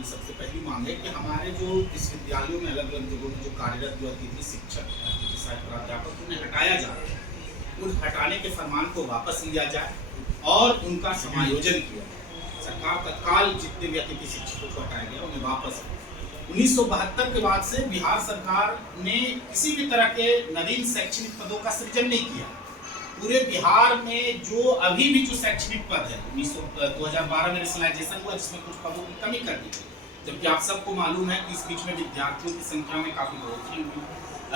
हमारी सबसे पहली मांग है कि हमारे जो विश्वविद्यालयों में अलग अलग जगहों में जो कार्यरत जो अतिथि शिक्षक अतिथि सहायक प्राध्यापक उन्हें हटाया जा रहा है, उन हटाने के फरमान को वापस लिया जाए और उनका समायोजन किया जाए। सरकार तत्काल जितने भी अतिथि शिक्षकों को हटाया गया उन्हें वापस 1972 के बाद से बिहार सरकार ने किसी भी तरह के नवीन शैक्षणिक पदों का सृजन नहीं किया। पूरे बिहार में जो अभी भी जो शैक्षणिक पद है 2012 में रेशनलाइजेशन हुआ जिसमें कुछ पदों की कमी कर दी गई, जबकि आप सबको मालूम है कि इस बीच में विद्यार्थियों की संख्या में काफी बढ़ोतरी हुई।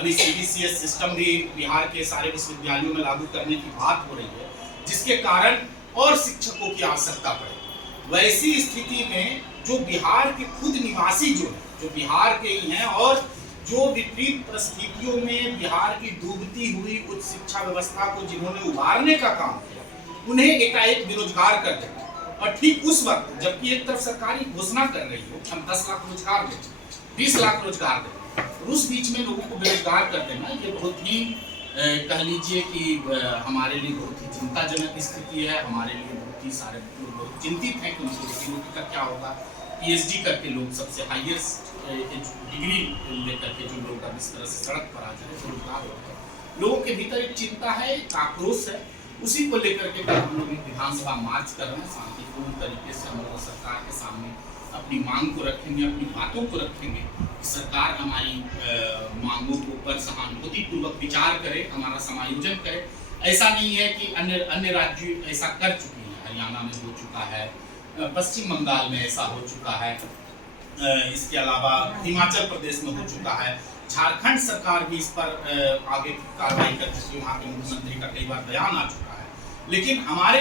अभी CBCS सिस्टम भी बिहार के सारे विश्वविद्यालयों में लागू करने की बात हो रही है, जिसके कारण और शिक्षकों की आवश्यकता पड़ेगी। वैसी स्थिति में जो बिहार के खुद निवासी जो बिहार के ही हैं और जो विपरीत परिस्थितियों में बिहार की डूबती हुई उच्च शिक्षा व्यवस्था को जिन्होंने उभारने का काम किया, उन्हें एकाएक बेरोजगार कर देना, और ठीक उस वक्त जबकि एक तरफ सरकारी घोषणा कर रही हो हम 10 लाख रोजगार दें, 20 लाख रोजगार दें, उस बीच में लोगों को बेरोजगार कर देना, ये बहुत ही कह लीजिए कि हमारे लिए बहुत ही चिंताजनक स्थिति है। हमारे लिए बहुत ही सारे लोग बहुत चिंतित हैं कि उनकी रोजी रोटी का क्या होगा। PhD करके लोग सबसे हाईएस्ट डिग्री लेकर के जो लोग अब इस तरह से सड़क पर आ जाए बेरोजगार हो गए, लोगों के भीतर एक चिंता है, एक आक्रोश है। उसी को लेकर के कल हम लोग विधानसभा मार्च कर रहे हैं। शांतिपूर्ण तरीके से हम लोग सरकार के सामने अपनी मांग को रखेंगे, अपनी बातों को रखेंगे कि सरकार हमारी मांगों के ऊपर सहानुभूतिपूर्वक विचार करे, हमारा समायोजन करे। ऐसा नहीं है कि अन्य राज्य ऐसा कर चुके हैं, हरियाणा में हो चुका है, पश्चिम बंगाल में ऐसा हो चुका है, इसके अलावा हिमाचल प्रदेश में हो चुका है, झारखंड सरकार भी इस पर आगे कार्रवाई कर चुकी है, वहाँ के मुख्यमंत्री का कई बार बयान आ चुका है। लेकिन हमारे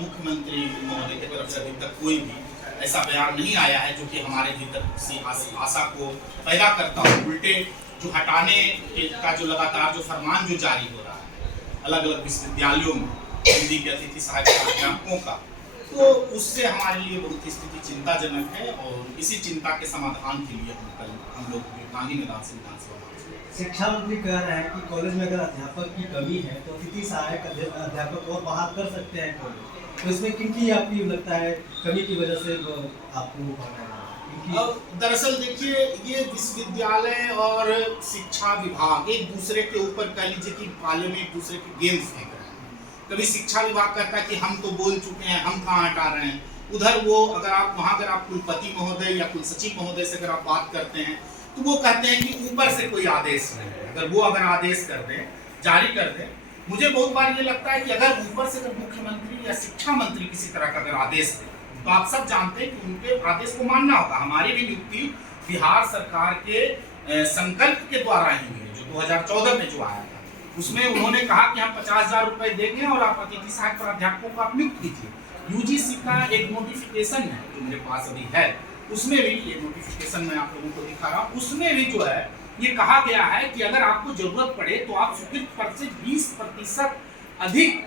मुख्यमंत्री महोदय की तरफ से अभी तक कोई भी ऐसा बयान नहीं आया है जो कि हमारे भीतर से आशा को पैदा करता हो। उल्टे जो हटाने का जो लगातार जो फरमान जो जारी हो रहा है अलग अलग विश्वविद्यालयों में हिंदी के अतिथि सहायक प्राध्यापकों का, तो उससे हमारे लिए बहुत स्थिति चिंताजनक है। और इसी चिंता के समाधान के लिए हम लोग गांधी मैदान से विधानसभा शिक्षा मंत्री कह रहे हैं कि कॉलेज में अगर अध्यापक की कमी है तो अतिथि सहायक अध्यापक और बहाल कर सकते हैं कॉलेज, तो इसमें किनकी आपकी लगता है कमी की वजह से आपको? दरअसल देखिए, ये विश्वविद्यालय और शिक्षा विभाग एक दूसरे के ऊपर कह लीजिए कि पाले में एक दूसरे के गेंद फेंक रहे हैं। कभी शिक्षा विभाग कहता है कि हम तो बोल चुके हैं, हम कहाँ हटा रहे हैं। उधर वो अगर आप कुलपति महोदय या कुल सचिव महोदय से अगर आप बात करते हैं तो वो कहते हैं कि ऊपर से कोई आदेश नहीं है। अगर आदेश कर दें, जारी कर दें, मुझे बहुत बार ये लगता है कि अगर ऊपर से अगर मुख्यमंत्री या शिक्षा मंत्री किसी तरह का अगर आदेश दें तो आप सब जानते हैं कि उनके आदेश को मानना होगा। हमारी भी नियुक्ति बिहार सरकार के संकल्प के द्वारा ही हुई है, जो 2014 में जो आया था। उसमें उन्होंने कहा कि हम 50,000 रुपए देंगे और आप अतिथि सहायक प्राध्यापकों को आप नियुक्त कीजिए। UGC का एक नोटिफिकेशन है जो मेरे पास अभी है, उसमें भी ये नोटिफिकेशन मैं आप लोगों को दिखा रहा हूँ। उसमें भी जो है ये कहा गया है कि अगर आपको जरूरत पड़े तो आप स्वीकृत पद से 20% अधिक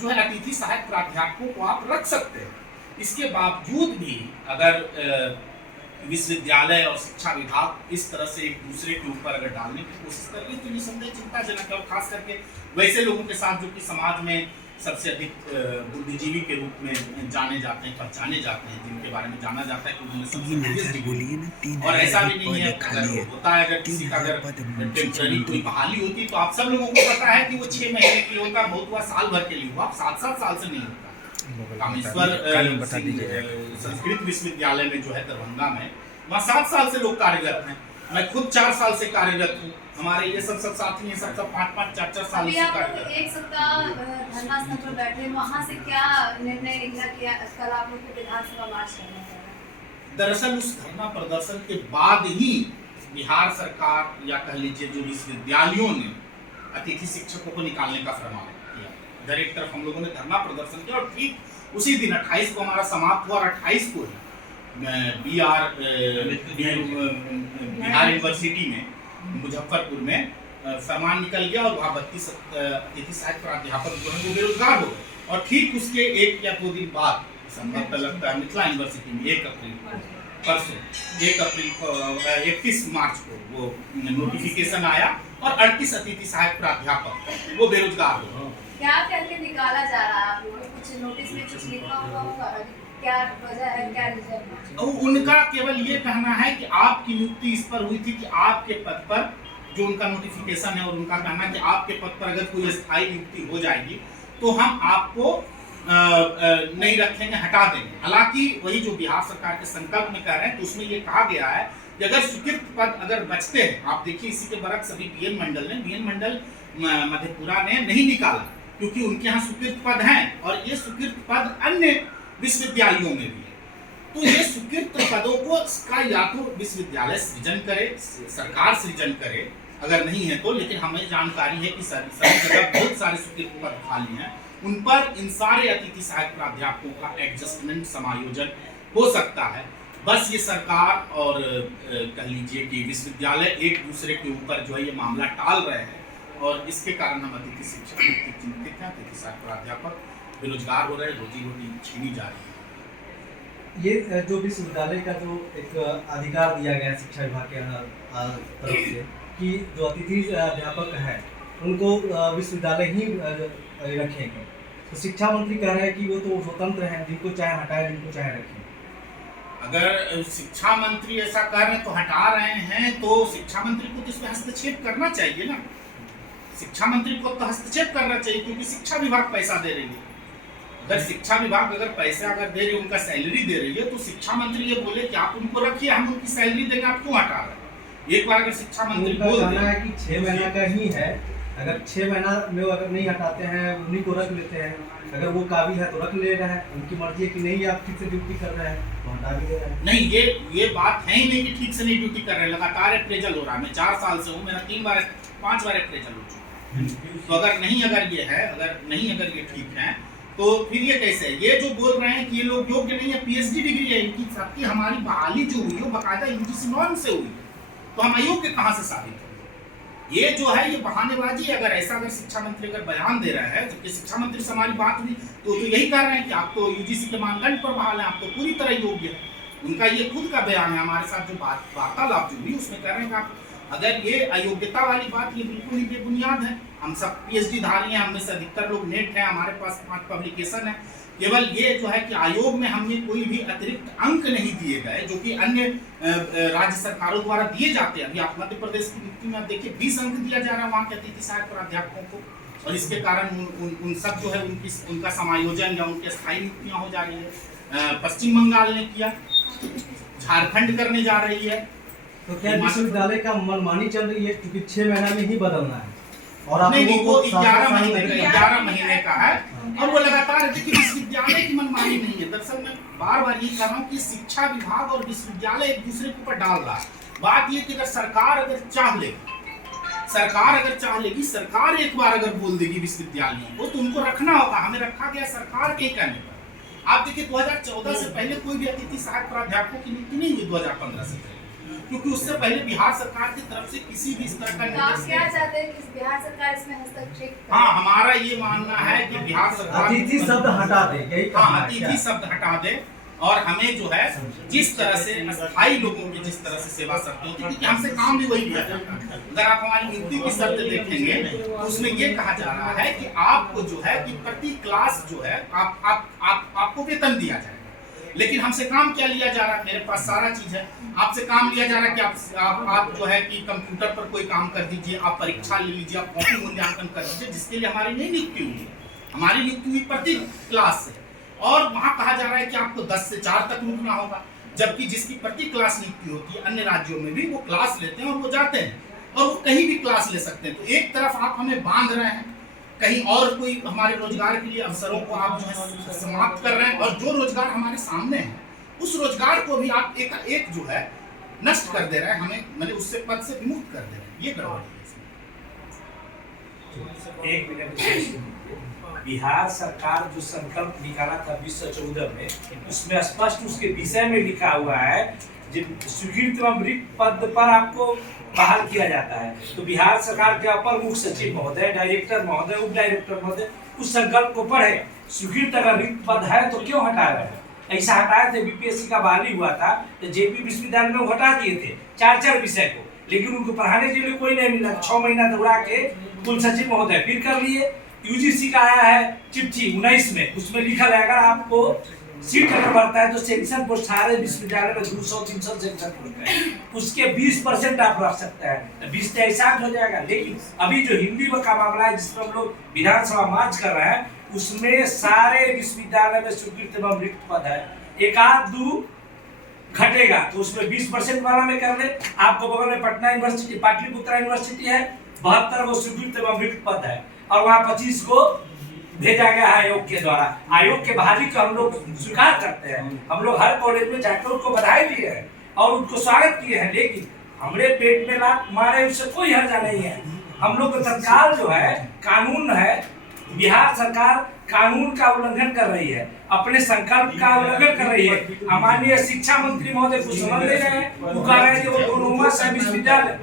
जो है अतिथि सहायक प्राध्यापकों को आप रख सकते हैं। इसके बावजूद भी अगर विश्वविद्यालय और शिक्षा विभाग इस तरह से एक दूसरे के ऊपर अगर डालने की कोशिश कर रही है तो निसंदेह चिंताजनक है। और खास करके वैसे लोगों के साथ जो कि समाज में सबसे अधिक बुद्धिजीवी के रूप में जाने जाते हैं, पहचाने जाते हैं, जिनके बारे में जाना जाता है कि उन्होंने सबसे और ऐसा भी नहीं है अगर होता है, अगर किसी का अगर टेम्पररी कोई बहाली होती तो आप सब लोगों को पता है कि वो 6 महीने के लिए होता, बहुत हुआ साल भर के लिए हुआ, 7-7 साल से नहीं होता। कामेश्वर संस्कृत विश्वविद्यालय में जो है दरभंगा में, वहाँ 7 साल से लोग कार्यरत हैं। मैं खुद 4 साल से कार्यरत हूँ। हमारे ये सब साथी हैं, सब 5-5, 4-4 साल से कार्यरत। एक सप्ताह धरना स्थल पर बैठे, वहाँ से क्या निर्णय निकला किया कल आप लोग को विधानसभा मार्च करना चाहिए? दरअसल उस धरना प्रदर्शन के बाद ही बिहार सरकार या कह लीजिए जो विश्वविद्यालयों ने अतिथि शिक्षकों को निकालने का फरमान किया। इधर एक तरफ हम लोगों ने धरना प्रदर्शन किया और ठीक उसी दिन 28 को हमारा समाप्त हुआ और 28 को बिहार यूनिवर्सिटी में मुजफ्फरपुर में फरमान निकल गया और वहाँ 32 अतिथि सहायक प्राध्यापक जो है वो बेरोजगार हो गए। और ठीक उसके 1 या 2 दिन बाद संभवतः लगता है मिथिला यूनिवर्सिटी में 1 अप्रैल परसों 1 अप्रैल को 31 मार्च को वो नोटिफिकेशन आया और 38 अतिथि सहायक प्राध्यापक वो बेरोजगार हो गए। क्या करके निकाला जा रहा है? आप लोगों को कुछ नोटिस में कुछ लिखा हुआ होगा? क्या वजह है, क्या रीजन है? तो उनका केवल ये कहना है कि आपकी नियुक्ति इस पर हुई थी कि आपके पद पर जो उनका नोटिफिकेशन है, और उनका कहना है कि आपके पद पर अगर कोई स्थायी नियुक्ति हो जाएगी तो हम आपको नहीं रखेंगे, हटा देंगे। हालांकि वही जो बिहार सरकार के संकल्प में कह रहे हैं, तो उसमें ये कहा गया है कि अगर स्वीकृत पद अगर बचते हैं, आप देखिए इसी के बरक्स अभी बीएन मंडल मधेपुरा ने नहीं निकाला, क्योंकि उनके यहाँ स्वीकृत पद हैं और ये स्वीकृत पद अन्य विश्वविद्यालयों में भी है। तो ये स्वीकृत पदों को का या तो विश्वविद्यालय सृजन करे, सरकार सृजन करे, अगर नहीं है तो। लेकिन हमें जानकारी है कि सभी जगह बहुत सारे स्वीकृत पद खाली हैं, उन पर इन सारे अतिथि सहायक प्राध्यापकों का एडजस्टमेंट समायोजन हो सकता है। बस ये सरकार और कह लीजिए कि विश्वविद्यालय एक दूसरे के ऊपर जो है ये मामला टाल रहे हैं, और इसके कारण हम अतिथि शिक्षक चिंतित हैं। अतिथि सहायक प्राध्यापक बेरोजगार हो रहे हैं, रोजी रोटी छीनी जा रही है। ये जो विश्वविद्यालय का जो एक अधिकार दिया गया है शिक्षा विभाग के तरफ से कि जो अतिथि अध्यापक है उनको विश्वविद्यालय ही रखेंगे, तो शिक्षा मंत्री कह रहे हैं कि वो तो स्वतंत्र हैं, जिनको चाहे हटाए, जिनको चाहे रखें। अगर शिक्षा मंत्री ऐसा कर रहे हैं तो हटा रहे हैं, तो शिक्षा मंत्री को तो इसमें हस्तक्षेप करना चाहिए ना। शिक्षा मंत्री को तो हस्तक्षेप करना चाहिए, क्योंकि शिक्षा विभाग पैसा दे रही है। अगर शिक्षा विभाग अगर पैसा अगर दे रही है, उनका सैलरी दे रही है, तो शिक्षा मंत्री ये बोले कि आप उनको रखिए, हम उनकी सैलरी देंगे, आप क्यों हटा रहे हैं? एक बार अगर शिक्षा मंत्री बोल दे है कि 6 महीना का ही है, अगर 6 महीना में अगर नहीं हटाते हैं, उन्हीं को रख लेते हैं, अगर वो काबिल है तो रख ले रहे हैं, उनकी मर्जी है कि नहीं आप ठीक से ड्यूटी कर रहे हैं तो हटा भी दे रहे हैं। नहीं, ये बात है ही नहीं कि ठीक से नहीं ड्यूटी कर रहे हैं, लगातार अप्रेजल हो रहा है। मैं 4 साल से हूँ, मेरा 5 बार अप्रेजल हो चुका है। तो अगर ये ठीक है तो फिर ये कैसे है? ये जो बोल रहे हैं कि ये लोग योग्य नहीं है, पीएचडी डिग्री है इनकी, सबकी हमारी बहाली जो हुई है बाकायदा यूजीसी नॉर्म से हुई, तो हम अयोग्य कहाँ से साबित करें? ये जो है ये बहानेबाजी है। अगर ऐसा अगर शिक्षा मंत्री अगर बयान दे रहा है, जबकि शिक्षा मंत्री से हमारी बात हुई तो यही कह रहे हैं कि आप तो यूजीसी के मानदंड पर बहाल हैं, आप तो पूरी तरह योग्य है। उनका ये खुद का बयान है, हमारे साथ जो वार्तालाप जो हुई उसमें कह रहे हैं कि आप अगर ये अयोग्यता वाली बात ये बिल्कुल ही बेबुनियाद है। हम सब पीएचडी धारी हैं, हममें से अधिकतर लोग नेट हैं, हमारे पास 5 पब्लिकेशन है। केवल ये जो है कि आयोग में हमें कोई भी अतिरिक्त अंक नहीं दिए गए, जो कि अन्य राज्य सरकारों द्वारा दिए जाते हैं। अभी आप मध्य प्रदेश की नियुक्ति में आप देखिए 20 अंक दिया जा रहा है वहाँ के अतिथि सहायक प्राध्यापकों को, और इसके कारण उन सब जो है उनका समायोजन या उनकी स्थायी नियुक्तियाँ हो जा रही है। पश्चिम बंगाल ने किया, झारखंड करने जा रही है। तो क्या विश्वविद्यालय का मनमानी चल रही है, क्योंकि 6 महीना में ही बदलना है और आप नहीं, वो 11 महीने का है, और वो लगातार। देखिए विश्वविद्यालय की मनमानी नहीं है, दरअसल मैं बार ये कह रहा हूँ कि शिक्षा विभाग और विश्वविद्यालय एक दूसरे के ऊपर डाल रहा है। बात ये कि अगर सरकार अगर चाह लेगी, सरकार एक बार अगर बोल देगी विश्वविद्यालयों को तो उनको रखना होगा। हमें रखा गया सरकार के कहने पर। आप देखिए 2014 से पहले कोई भी अतिथि सहायक प्राध्यापकों की नियुक्ति नहीं हुई, 2015 से पहले, क्योंकि उससे पहले बिहार सरकार की तरफ से किसी भी इस तरह का निर्देश क्या चाहते हैं कि बिहार सरकार इसमें हस्तक्षेप करे? हाँ, हमारा ये मानना है कि बिहार सरकार अतिथि शब्द हटा दे, अतिथि शब्द हटा दे, और हमें जो है जिस तरह से अस्थायी लोगों की जिस तरह से सेवा शर्तें होती है, क्योंकि हमसे काम भी वही लिया जाता है। अगर आप हमारी नियुक्ति की शर्त देखेंगे तो उसमें ये कहा जा रहा है कि आपको जो है कि प्रति क्लास जो है आपको वेतन दिया जाए, लेकिन हमसे काम क्या लिया जा रहा है? मेरे पास सारा चीज है, आपसे काम लिया जा रहा है कि आप जो है कि कंप्यूटर पर कोई काम कर दीजिए, आप परीक्षा ले लीजिए, आप कॉपी मूल्यांकन कर दीजिए, जिसके लिए हमारी नहीं नियुक्ति हुई है। हमारी नियुक्ति हुई प्रति क्लास से, और वहाँ कहा जा रहा है कि आपको 10 से 4 तक रुकना होगा, जबकि जिसकी प्रति क्लास नियुक्ति होती है अन्य राज्यों में भी वो क्लास लेते हैं और वो जाते हैं, और वो कहीं भी क्लास ले सकते हैं। तो एक तरफ आप हमें बांध रहे हैं, कहीं और कोई हमारे रोजगार के लिए अवसरों को आप जो है समाप्त कर रहे हैं, और जो रोजगार हमारे सामने है उस रोजगार को भी आप एक जो है नष्ट कर दे रहे हैं, हमें मतलब उससे पद से विमुक्त कर दे रहे हैं। ये गड़बड़ी है। एक मिनट, बिहार सरकार जो संकल्प निकाला था 2014 में, उसमें स्पष्ट उसके विषय में लिखा हुआ है स्वीकृत रिक्त पद पर आपको बहाल किया जाता है। तो बिहार सरकार के अपर मुख्य सचिव महोदय, डायरेक्टर महोदय, उप डायरेक्टर महोदय उस संकल्प को पढ़े। स्वीकृत अगर रिक्त पद है तो क्यों हटा रहे हैं? ऐसा हटाए थे, बीपीएससी का बहाली हुआ था तो जेपी विश्वविद्यालय में हटा दिए थे 4 विषय को, लेकिन उनको पढ़ाने के लिए कोई नहीं मिला। 6 महीना दौड़ा के कुल सचिव महोदय फिर कर लिए। यूजीसी का आया है चिट्ठी 19 में, उसमें लिखा है अगर आपको सीट अगर बढ़ता है तो सेक्शन पोस्ट सारे विश्वविद्यालय में 200-300 सेक्शन पोस्ट है, उसके 20% आप रख सकते हैं, 20 से 60 हो जाएगा। लेकिन अभी जो हिंदी का मामला है जिसमें हम लोग विधानसभा मार्च कर रहे हैं, उसमें सारे विश्वविद्यालय में स्वीकृत एवं रिक्त पद है, एक आध दो घटेगा तो उसमें 20% वाला में कर ले। आपको बगल में पटना यूनिवर्सिटी, पाटलिपुत्रा यूनिवर्सिटी है, 72 को स्वीकृत एवं रिक्त पद है और वहाँ 25 को भेजा गया है आयोग के द्वारा। आयोग के बहाली को हम लोग स्वीकार करते हैं, हम लोग हर कॉलेज में जाकर उनको बधाई दिए हैं और उनको स्वागत किए हैं, लेकिन हमरे पेट में लात मारे उससे कोई हर्जा नहीं है। हम लोग का सरकार जो है, कानून है, बिहार सरकार कानून का उल्लंघन कर रही है, अपने संकल्प का उल्लंघन कर रही है। माननीय शिक्षा मंत्री महोदय कुछ समझ नहीं रहे हैं, वो कह रहे हैं कि ऑटोनोमस है विश्वविद्यालय,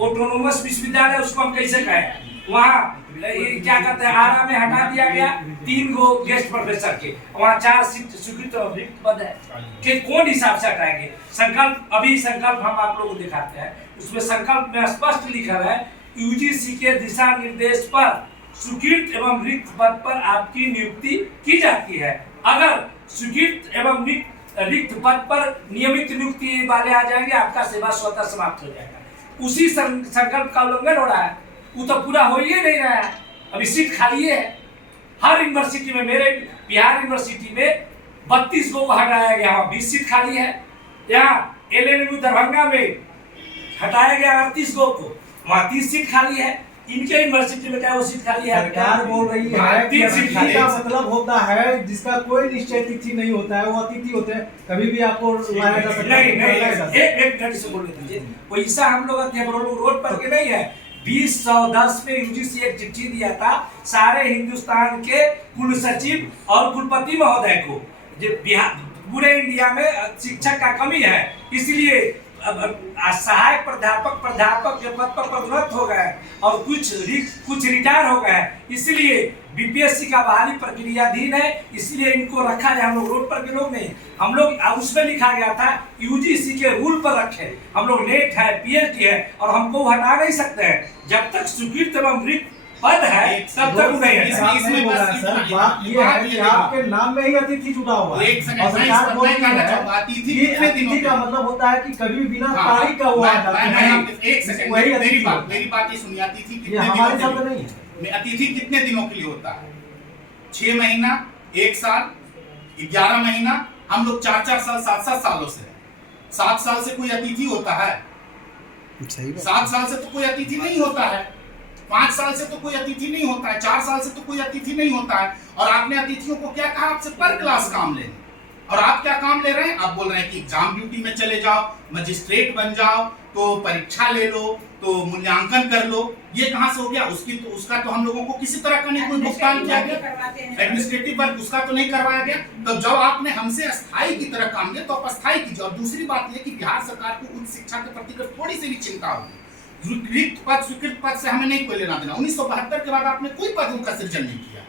ऑटोनोमस विश्वविद्यालय उसको हम कैसे कहें। वहाँ क्या कहते हैं, आरा में हटा दिया गया 3 गो गेस्ट प्रोफेसर के, वहाँ 4 सीट स्वीकृत रिक्त पद है कि कौन हिसाब से हटाएंगे। संकल्प, अभी संकल्प हम आप लोगों को दिखाते हैं, उसमें संकल्प में स्पष्ट लिखा है यूजीसी के दिशा निर्देश पर स्वीकृत एवं रिक्त पद पर आपकी नियुक्ति की जाती है। अगर स्वीकृत एवं रिक्त पद पर नियमित नियुक्ति वाले आ जाएंगे, आपका सेवा स्वतः समाप्त हो जाएगा। उसी संकल्प का उल्लंघन हो रहा है, वो तो पूरा हो ही नहीं रहा है। अभी सीट खाली है हर यूनिवर्सिटी में, मेरे बिहार यूनिवर्सिटी में 32 को हटाया गया, वहाँ 20 सीट खाली है। यहाँ LNU दरभंगा में हटाया गया 38 को, वहाँ 30 सीट खाली है। इनके यूनिवर्सिटी में क्या वो सीट खाली है? सरकार बोल रही है कि अतिथि का मतलब होता है जिसका कोई निश्चय तिथि नहीं होता है, वो अतिथि होते हैं, कभी भी आपको लाया जा सकता है। नहीं, एक मिनट से बोलने दीजिए। वैसा हम लोग रोड पर के नहीं है। 2010 में यूजीसी एक चिट्ठी दिया था सारे हिंदुस्तान के कुल सचिव और कुलपति महोदय को, जो बिहार पूरे इंडिया में शिक्षक का कमी है, इसलिए सहायक प्राध्यापक के पद पर पदोन्नत हो गए और कुछ रिटायर हो गए, इसलिए बीपीएससी का बहाली प्रक्रियाधीन है, इसलिए इनको रखा है। हम लोग रोड पर के लोग नहीं, हम लोग उसमें लिखा गया था यूजीसी के रूल पर रखे। हम लोग नेट है, पीएचडी है और हमको हटा नहीं सकते हैं जब तक स्वीकृत एवं रिक्त पद है तब तक नहीं है। इसमें सर बात ये है कि आपके नाम में ही अतिथि जुड़ा हुआ है और सरकार बोल रही है कि अतिथि का मतलब होता है कि कभी बिना तारीख का हुआ एक सेकंड, मेरी बात ये सुनिए। अतिथि कितने हमारे शब्द नहीं है। अतिथि कितने दिनों के लिए होता है? 6 महीना, 1 साल, 11 महीना। हम लोग 4-4 साल, 7-7 सालों से, 7 साल से कोई अतिथि होता है? 7 साल से तो कोई अतिथि नहीं होता है, 5 साल से तो कोई अतिथि नहीं होता है, 4 साल से तो कोई अतिथि नहीं होता है। और आपने अतिथियों को क्या कहा? आपसे पर क्लास काम लेने, और आप क्या काम ले रहे हैं? आप बोल रहे हैं कि एग्जाम ड्यूटी में चले जाओ, मजिस्ट्रेट बन जाओ, तो परीक्षा ले लो, तो मूल्यांकन कर लो। ये कहाँ से हो गया? उसका तो हम लोगों को किसी तरह का नहीं कोई भुगतान किया गया, एडमिनिस्ट्रेटिव वर्क उसका तो नहीं करवाया गया। तो जब आपने हमसे अस्थायी की तरह काम किया तो आप अस्थायी कीजिए। और दूसरी बात यह कि बिहार सरकार को उच्च शिक्षा के प्रति थोड़ी सी भी चिंता होगी, रिक्त पद स्वीकृत पद से हमें नहीं कोई लेना देना। 1972 के बाद आपने कोई पदों का सृजन नहीं किया।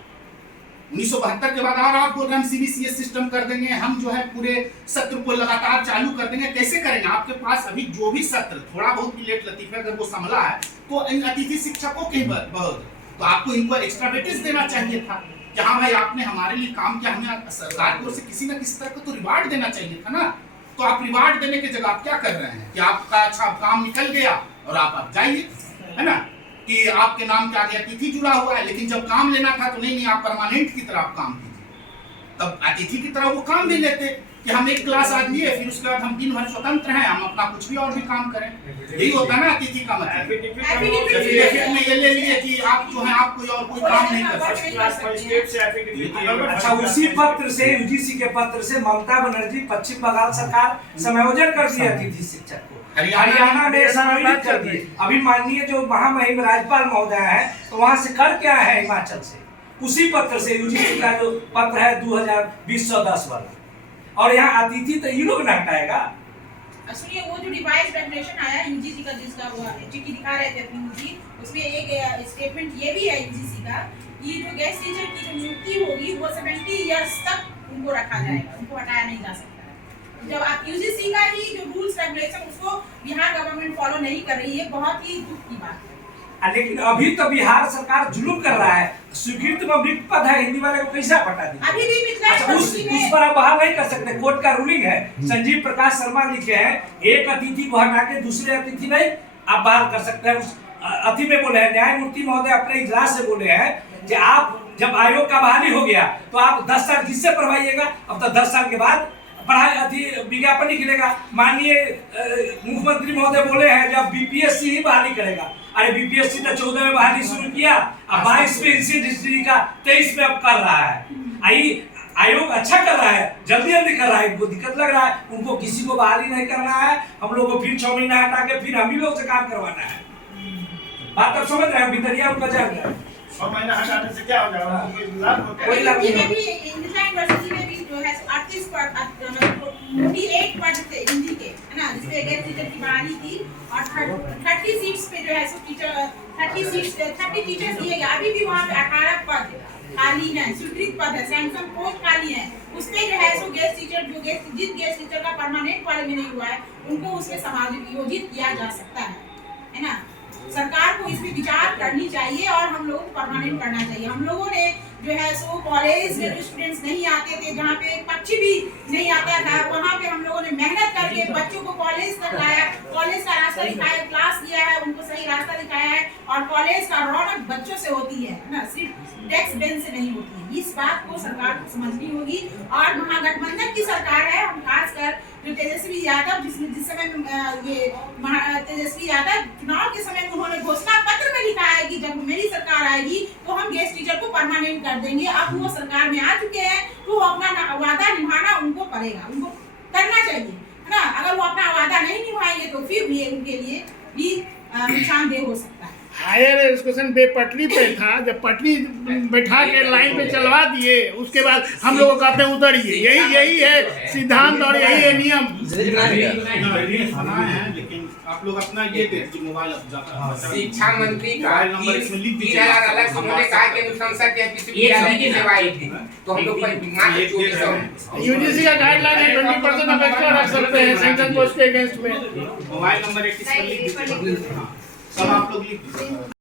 1972 के बाद और आप बोल रहे हैं हम CBCS सिस्टम कर देंगे, हम जो है पूरे सत्र को लगातार चालू कर देंगे। कैसे करेंगे? आपके पास अभी जो भी सत्र थोड़ा बहुत भी लेट लतीफे अगर वो संभला है तो इन अतिथि शिक्षकों के बहुत, तो आपको इनको एक्स्ट्रा वेटेज देना चाहिए था कि हाँ भाई आपने हमारे लिए काम किया, हमें सरकार की ओर से किसी न किसी तरह का तो रिवार्ड देना चाहिए था ना। तो आप रिवार्ड देने की जगह आप क्या कर रहे हैं कि आपका अच्छा काम निकल गया और आप जाइए, है ना, कि आपके नाम के आगे अतिथि जुड़ा हुआ है। लेकिन जब काम लेना था तो नहीं, आप परमानेंट की तरह आप काम कीजिए। तब अतिथि की तरह वो काम भी लेते कि हम एक क्लास आज लिए, फिर उसके बाद हम दिन भर स्वतंत्र हैं, हम अपना कुछ भी और भी काम करें। यही होता है ना अतिथि का मतलब। एफिडेविट में ये ले लिए कि आप जो है आप कोई और कोई काम नहीं कर सकते। अच्छा, उसी पत्र से, यूजीसी के पत्र से ममता बनर्जी पश्चिम बंगाल सरकार समायोजन कर दिया अतिथि शिक्षक को, हरियाणा में समायोजित कर दिए। अभी माननीय जो महामहिम राज्यपाल महोदय है तो वहां से कर क्या है हिमाचल से, उसी पत्र से यूजीसी का जो पत्र है 2020-10 वाला, और यहाँ अतिथि तो ये लोग ना हटाएगा। सुनिए, वो जो रिवाइज रेगुलेशन आया यूजीसी का, जिसका हुआ चिट्ठी दिखा रहे थे अपनी मुझे, उसमें एक स्टेटमेंट ये भी है यूजीसी का कि जो गेस्ट टीचर की जो नियुक्ति होगी वो 70 इयर्स तक उनको रखा जाएगा, उनको हटाया नहीं जा सकता है। जब आप यूजीसी का ही जो रूल्स रेगुलेशन उसको बिहार गवर्नमेंट फॉलो नहीं कर रही है, बहुत ही दुख की बात है। लेकिन अभी तो बिहार सरकार जुलूम कर रहा है। स्वीकृत में रिक्त पद है, हिंदी वाले को कैसे हटा दी? अभी भी मिथिला अच्छा, उस पर आप बहाल नहीं कर सकते, कोर्ट का रूलिंग है। संजीव प्रकाश शर्मा लिखे हैं, एक अतिथि को हटा के दूसरे अतिथि नहीं आप बहाल कर सकते हैं। उस अति में बोले हैं न्यायमूर्ति महोदय अपने इजलास से बोले हैं कि आप जब आयोग का बहाली हो गया तो आप 10 साल किससे पढ़वाइएगा? अब तो 10 साल के बाद पढ़ाई अति विज्ञापन निकलेगा। माननीय मुख्यमंत्री महोदय बोले हैं जब बीपीएससी ही बहाली करेगा। अरे बीपीएससी तो 14 में बहाली शुरू किया, अब 22 में इंसिडेंट हिस्ट्री का 23 में अब कर रहा है। आयोग अच्छा कर रहा है, जल्दी जल्दी कर रहा है, इनको दिक्कत लग रहा है। उनको किसी को बहाली नहीं करना है, हम लोग को फिर 6 महीना हटा के फिर हम ही लोग से काम करवाना है। बात आप समझ रहे हैं? भितरिया उनका जान रहा है। 6 महीना हटाने से क्या हो जाएगा? कोई लाभ नहीं। मिथिला यूनिवर्सिटी में भी जो है 38 पद 48 पद थे हिंदी के, है ना, जिसपे गेस्ट टीचर की बहाली थी और 30 सीट्स पे जो है सो टीचर 30 टीचर्स दिए गए। अभी भी वहाँ पे 18 पद खाली है, स्वीकृत पद है, सैंक्शन पोस्ट खाली है। उसपे जो है सो गेस्ट टीचर जिस गेस्ट टीचर का परमानेंट वाले में नहीं हुआ है उनको उसमें समायोजित किया जा सकता है ना। सरकार को इस पे विचार करनी चाहिए और हम लोगों को परमानेंट करना चाहिए। हम लोगों ने जो है सो कॉलेज में जो स्टूडेंट्स नहीं आते थे, जहाँ पे एक पक्षी भी नहीं आता था, वहाँ पे हम लोगों ने मेहनत करके बच्चों को कॉलेज तक लाया, कॉलेज का रास्ता दिखाया, क्लास दिया है, उनको सही रास्ता दिखाया है। और कॉलेज का रौनक बच्चों से होती है ना, सिर्फ डेस्क बेंच से नहीं होती है। इस बात को सरकार को समझनी होगी। और महागठबंधन की सरकार है, हम खासकर जो तेजस्वी यादव जिस समय ये तेजस्वी यादव चुनाव के समय में उन्होंने घोषणा पत्र में लिखा है कि जब मेरी सरकार आएगी तो हम गेस्ट टीचर को परमानेंट कर देंगे। अब वो सरकार में आ चुके हैं तो अपना वादा निभाना उनको पड़ेगा, उनको करना चाहिए, है ना। अगर वो अपना वादा नहीं निभाएंगे तो फिर ये उनके लिए भी नुकसानदेह हो सकता है। हायर एजुकेशन बेपटरी पे था, जब पटरी बैठा के लाइन पे चलवा दिए उसके बाद हम लोग कहते हैं उतरिए। यही है सिद्धांत और यही है नियम। लेकिन आप लोग अपना ये देखिए मोबाइल शिक्षा मंत्री का 3,000 अलग उन्होंने कहा कि अनुशंसा की विश्वविद्यालय की सेवाएं थी, तो हम लोग मात्र 2400 यूजीसी का गाइडलाइन है 20% आप एक्स्ट्रा रख सकते हैं सैंक्शन पोस्ट के अगेंस्ट में। मोबाइल नंबर एक इस पर लिख दीजिए, सब आप लोग लिख दीजिए।